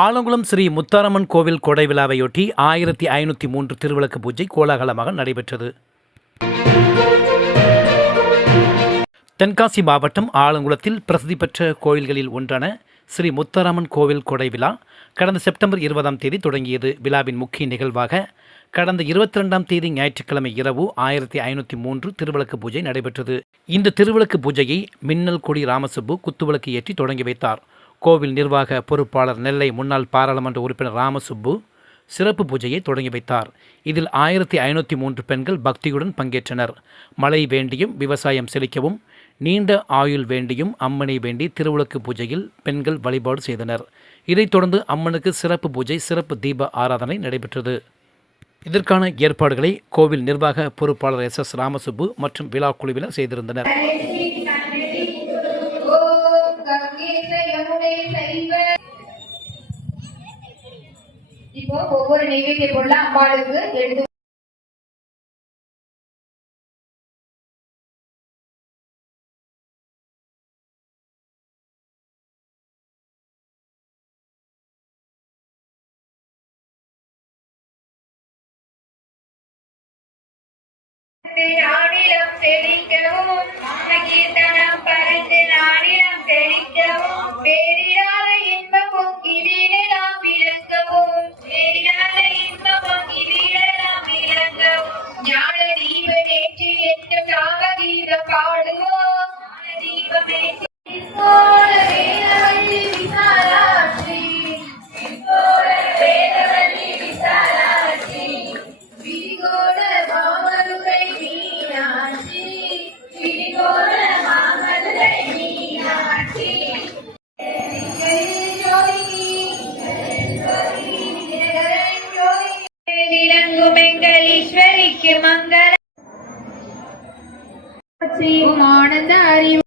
ஆலங்குளம் ஸ்ரீ முத்தாரம்மன் கோவில் கொடை விழாவையொட்டி ஆயிரத்தி ஐநூற்றி மூன்று திருவிளக்கு பூஜை கோலாகலமாக நடைபெற்றது. தென்காசி மாவட்டம் ஆலங்குளத்தில் பிரசித்தி பெற்ற கோயில்களில் ஒன்றான ஸ்ரீ முத்தாரம்மன் கோவில் கொடை விழா கடந்த செப்டம்பர் இருபதாம் தேதி தொடங்கியது. விழாவின் முக்கிய நிகழ்வாக கடந்த இருபத்தி ரெண்டாம் தேதி ஞாயிற்றுக்கிழமை இரவு ஆயிரத்தி ஐநூற்றி மூன்று திருவிளக்கு பூஜை நடைபெற்றது. இந்த திருவிளக்கு பூஜையை மின்னல் கொடி ராமசுப்பு குத்துவிளக்கு ஏற்றி தொடங்கி வைத்தார். கோவில் நிர்வாக பொறுப்பாளர் நெல்லை முன்னாள் பாராளுமன்ற உறுப்பினர் ராமசுப்பு சிறப்பு பூஜையை தொடங்கி வைத்தார். இதில் ஆயிரத்தி ஐநூற்றி மூன்று பெண்கள் பக்தியுடன் பங்கேற்றனர். மழை வேண்டியும் விவசாயம் செழிக்கவும் நீண்ட ஆயுள் வேண்டியும் அம்மனை வேண்டி திருவிளக்கு பூஜையில் பெண்கள் வழிபாடு செய்தனர். இதைத் தொடர்ந்து அம்மனுக்கு சிறப்பு பூஜை சிறப்பு தீப ஆராதனை நடைபெற்றது. இதற்கான ஏற்பாடுகளை கோவில் நிர்வாக பொறுப்பாளர் எஸ் எஸ் ராமசுப்பு மற்றும் விழா குழுவினர் செய்திருந்தனர். இப்போ ஒவ்வொரு நெய்வேத்திய பொருளா அம்பாளுக்கு எடுத்து ஆடிலம் செழிக்கவும் கீர்த்தனம் பறந்து நாடிலம் செழிக்கவும் பேரிடாத இன்பம் பொங்கி തിളങ്ങുമെങ്കിൽ ഈശ്വരിക്ക് മംഗള ശ്രീ ഓണന്താരി